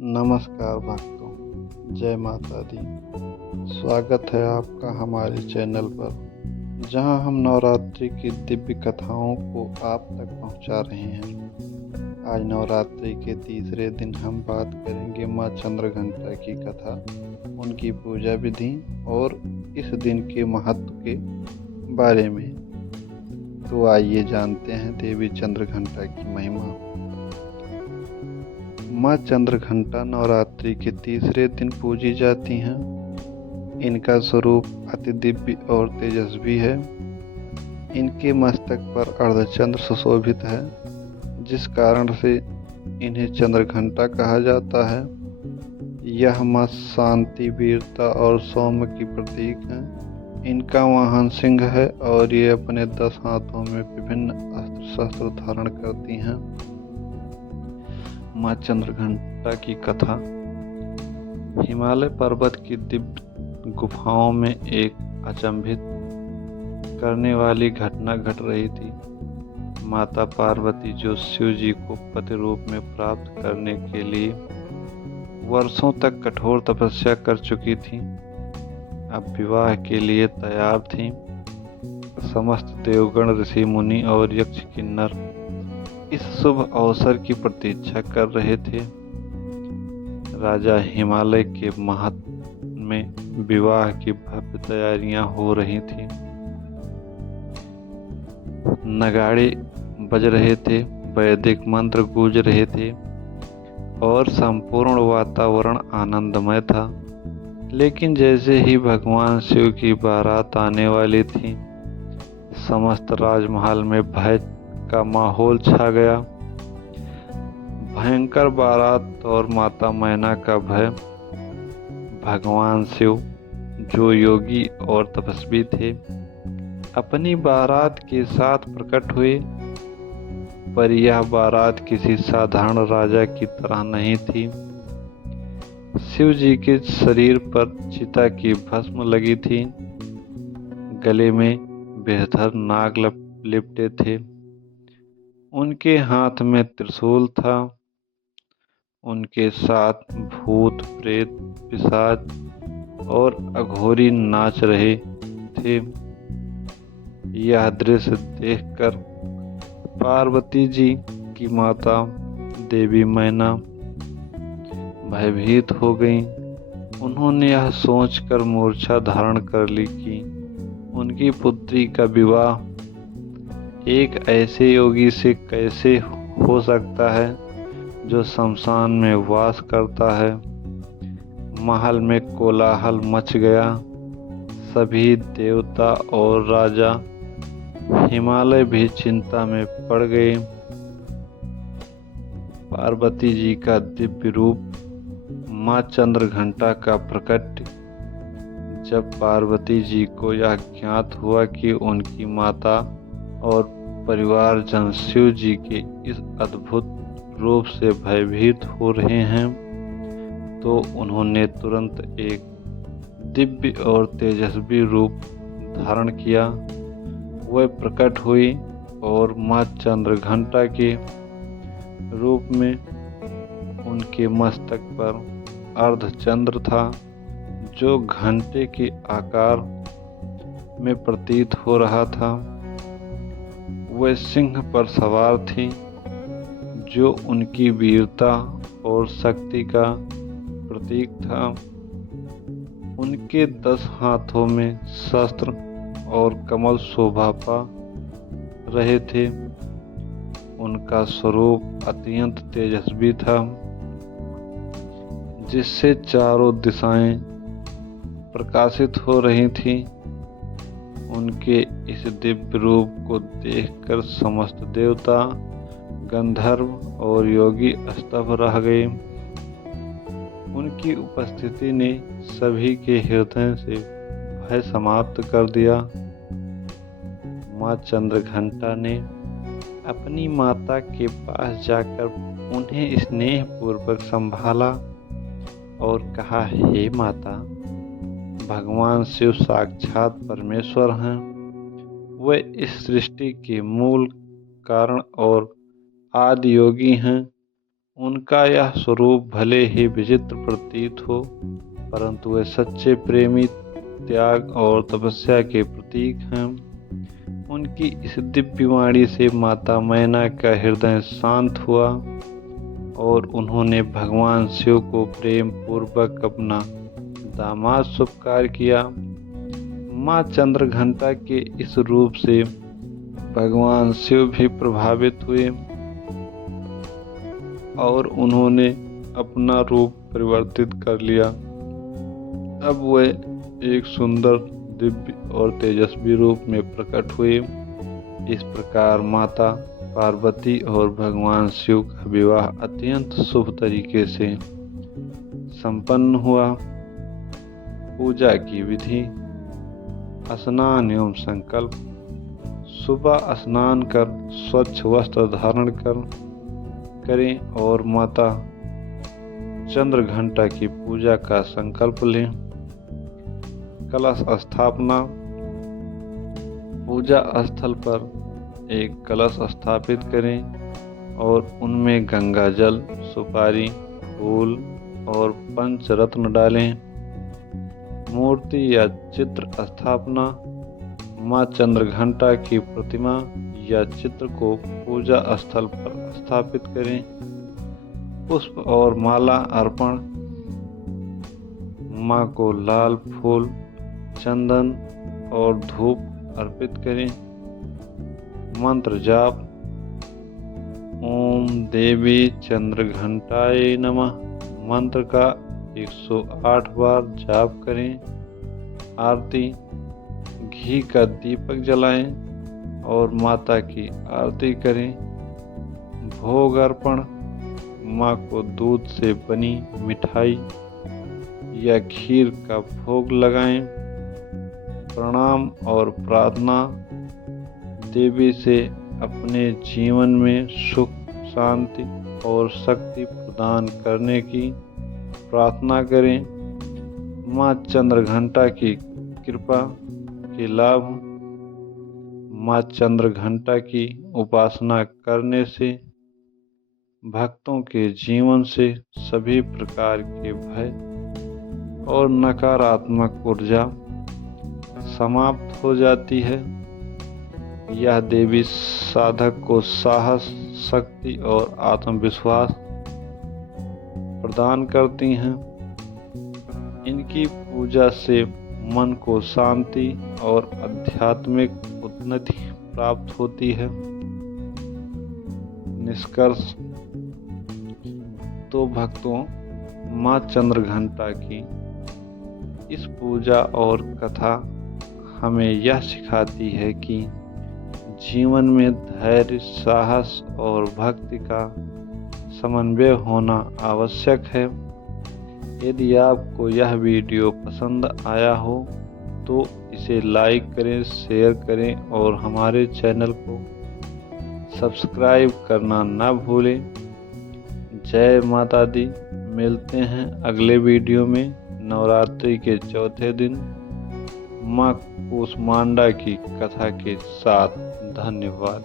नमस्कार भक्तों, जय माता दी। स्वागत है आपका हमारे चैनल पर, जहां हम नवरात्रि की दिव्य कथाओं को आप तक पहुंचा रहे हैं। आज नवरात्रि के तीसरे दिन हम बात करेंगे मां चंद्रघंटा की कथा, उनकी पूजा विधि और इस दिन के महत्व के बारे में। तो आइए जानते हैं देवी चंद्रघंटा की महिमा। माँ चंद्रघंटा नवरात्रि के तीसरे दिन पूजी जाती हैं। इनका स्वरूप अति दिव्य और तेजस्वी है। इनके मस्तक पर अर्धचंद्र सुशोभित है, जिस कारण से इन्हें चंद्रघंटा कहा जाता है। यह माँ शांति, वीरता और सौम्य की प्रतीक है। इनका वाहन सिंह है और ये अपने 10 हाथों में विभिन्न अस्त्र शस्त्र धारण करती हैं। माँ चंद्रघंटा की कथा। हिमालय पर्वत की दिव्य गुफाओं में एक अचंभित करने वाली घटना घट रही थी। माता पार्वती, जो शिव जी को पति रूप में प्राप्त करने के लिए वर्षों तक कठोर तपस्या कर चुकी थी, अब विवाह के लिए तैयार थी। समस्त देवगण, ऋषि मुनि और यक्ष किन्नर इस शुभ अवसर की प्रतीक्षा कर रहे थे। राजा हिमालय के महल में विवाह की भव्य तैयारियां हो रही थी। नगाड़े बज रहे थे, वैदिक मंत्र गूंज रहे थे और संपूर्ण वातावरण आनंदमय था। लेकिन जैसे ही भगवान शिव की बारात आने वाली थी, समस्त राजमहल में भय का माहौल छा गया। भयंकर बारात और माता मैना का भय। भगवान शिव, जो योगी और तपस्वी थे, अपनी बारात के साथ प्रकट हुए, पर यह बारात किसी साधारण राजा की तरह नहीं थी। शिव जी के शरीर पर चिता की भस्म लगी थी, गले में बेहतर नाग लिपटे थे, उनके हाथ में त्रिशूल था। उनके साथ भूत, प्रेत, पिशाच और अघोरी नाच रहे थे। यह दृश्य देखकर पार्वती जी की माता देवी मैना भयभीत हो गईं। उन्होंने यह सोचकर मूर्छा धारण कर ली कि उनकी पुत्री का विवाह एक ऐसे योगी से कैसे हो सकता है जो शमशान में वास करता है। महल में कोलाहल मच गया। सभी देवता और राजा, हिमालय भी चिंता में पड़ गए। पार्वती जी का दिव्य रूप, माँ चंद्रघंटा का प्रकट। जब पार्वती जी को यह ज्ञात हुआ कि उनकी माता और परिवारजन शिव जी के इस अद्भुत रूप से भयभीत हो रहे हैं, तो उन्होंने तुरंत एक दिव्य और तेजस्वी रूप धारण किया। वह प्रकट हुई और माँ चंद्रघंटा के रूप में उनके मस्तक पर अर्धचंद्र था, जो घंटे के आकार में प्रतीत हो रहा था। वह सिंह पर सवार थी, जो उनकी वीरता और शक्ति का प्रतीक था। उनके 10 हाथों में शस्त्र और कमल शोभा पा रहे थे। उनका स्वरूप अत्यंत तेजस्वी था, जिससे चारों दिशाएं प्रकाशित हो रही थीं। उनके इस दिव्य रूप को देखकर समस्त देवता, गंधर्व और योगी स्तब्ध रह गए। उनकी उपस्थिति ने सभी के हृदय से भय समाप्त कर दिया। माँ चंद्रघंटा ने अपनी माता के पास जाकर उन्हें स्नेहपूर्वक संभाला और कहा, हे माता, भगवान शिव साक्षात परमेश्वर हैं। वे इस सृष्टि के मूल कारण और आदि योगी हैं। उनका यह स्वरूप भले ही विचित्र प्रतीत हो, परंतु वे सच्चे प्रेमी, त्याग और तपस्या के प्रतीक हैं। उनकी इस दिव्य वाणी से माता मैना का हृदय शांत हुआ और उन्होंने भगवान शिव को प्रेम पूर्वक अपना दामाद स्वीकार किया। माँ चंद्रघंटा के इस रूप से भगवान शिव भी प्रभावित हुए और उन्होंने अपना रूप परिवर्तित कर लिया। अब वे एक सुंदर, दिव्य और तेजस्वी रूप में प्रकट हुए। इस प्रकार माता पार्वती और भगवान शिव का विवाह अत्यंत शुभ तरीके से संपन्न हुआ। पूजा की विधि: स्नान एवं संकल्प। सुबह स्नान कर स्वच्छ वस्त्र धारण करें और माता चंद्रघंटा की पूजा का संकल्प लें। कलश स्थापना: पूजा स्थल पर एक कलश स्थापित करें और उनमें गंगा जल, सुपारी, फूल और पंचरत्न डालें। मूर्ति या चित्र स्थापना: माँ चंद्रघंटा की प्रतिमा या चित्र को पूजा स्थल पर स्थापित करें। पुष्प और माला अर्पण: माँ को लाल फूल, चंदन और धूप अर्पित करें। मंत्र जाप: ओम देवी चंद्रघंटाय नमः मंत्र का 108 बार जाप करें। आरती: घी का दीपक जलाएं और माता की आरती करें। भोग अर्पण: माँ को दूध से बनी मिठाई या खीर का भोग लगाएं। प्रणाम और प्रार्थना: देवी से अपने जीवन में सुख, शांति और शक्ति प्रदान करने की प्रार्थना करें। माँ चंद्रघंटा की कृपा के लाभ: माँ चंद्रघंटा की उपासना करने से भक्तों के जीवन से सभी प्रकार के भय और नकारात्मक ऊर्जा समाप्त हो जाती है। यह देवी साधक को साहस, शक्ति और आत्मविश्वास प्रदान करती हैं। इनकी पूजा से मन को शांति और आध्यात्मिक उन्नति प्राप्त होती है। निष्कर्ष: तो भक्तों, माँ चंद्रघंटा की इस पूजा और कथा हमें यह सिखाती है कि जीवन में धैर्य, साहस और भक्ति का समन्वय होना आवश्यक है। यदि आपको यह वीडियो पसंद आया हो तो इसे लाइक करें, शेयर करें और हमारे चैनल को सब्सक्राइब करना ना भूलें। जय माता दी। मिलते हैं अगले वीडियो में नवरात्रि के चौथे दिन माँ कूष्मांडा की कथा के साथ। धन्यवाद।